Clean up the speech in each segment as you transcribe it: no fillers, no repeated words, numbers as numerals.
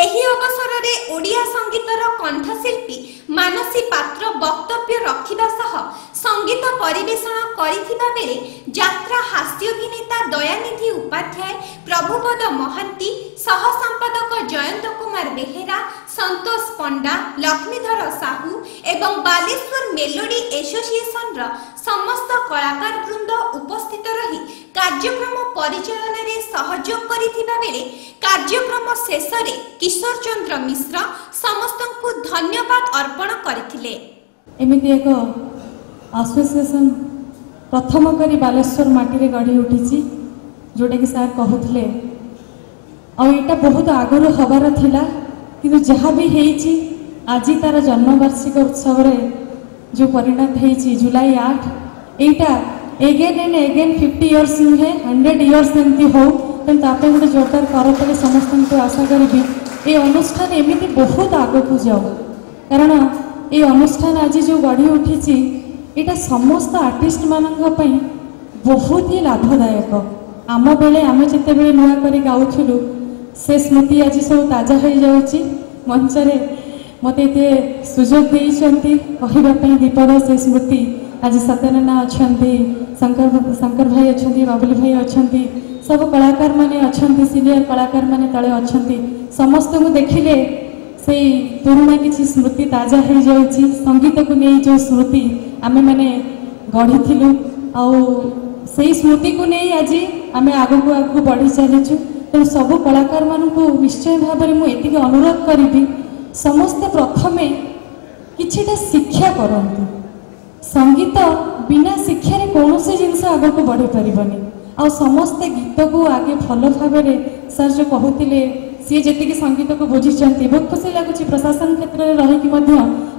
एही अवसर में ओडिया संगीतर कंठशिल्पी मानसी पात्र वक्तव्य रखिबा सह संगीत परिवेषण करिथिबा बेले यात्रा हास्याभिनेता दयानिधि उपाध्याय, प्रभुपद महांती, सह संपादक जयंत कुमार बेहेरा, संतोष पंडा, लक्ष्मीधर साहू एवं बालेश्वर मेलोडी एसोसिएशन रा समस्त कलाकार वृंद उपस्थित रही कार्यक्रम परिचालन रे सहयोग करिथिबा बेले कार्यक्रम शेष रे किशोर चंद्र मिश्र समस्त को धन्यवाद अर्पण करथिले। एमिति एक एसोसिएशन प्रथम करी बालेश्वर माटी रे गढ़ी उठिछि जोटा कि सार कहूथिले और एटा बहुत आगरु हबार थिला किंतु जहाँ भी हेइछि आज तार जन्मवार्षिक उत्सव रे जो परिणत हेइछि जुलाई 8 एटा एगेन एंड एगेन 50 इयर्स नुहे 100 इयर्स एमती हो तेणु तापे गोटे जोरदार करतले समस्त को आशा करी ये अनुष्ठान एमती बहुत आग को जाऊ कारण ये अनुष्ठान आज जो गढ़ी उठी यहाँ समस्त आर्टिस्ट मानक बहुत ही लाभदायक। आम बेले आम जिते बड़े नुआ कर गाउलु से स्मृति आज सब ताजा हो जाऊँगी मंचरे मत ये सुजोग देते कहवाई दीपद से स्मृति आज सत्यनारायण अच्छा शंकर भाई अच्छा बाबुली भाई अच्छा सब कलाकार माने अच्छा सीनियर कलाकार माने तले अच्छा समस्त को देखिले से पुराना किसी स्मृति ताजा हो जाऊँगी संगीत को नहीं जो स्मृति आमे मैंने गढ़ी से स्मृति को नहीं आज आम आग को बढ़ी चलीचु तेणु सब कलाकार मानू निश्चय भाव में मुझे अनुरोध करी समस्ते प्रथमे किछिटा शिक्षा करंतु संगीत बिना शिक्षा रे कौन से जिनस आग को बढ़ी पारिबनी आ समस्ते गीत को आगे भल भाव सर जो कहते सी जी संगीत को बुझी बहुत खुशी लगुच प्रशासन क्षेत्र में रही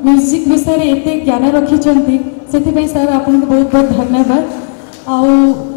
म्यूजिक विषय में एत ज्ञान रखी से सर आपको बहुत बहुत धन्यवाद।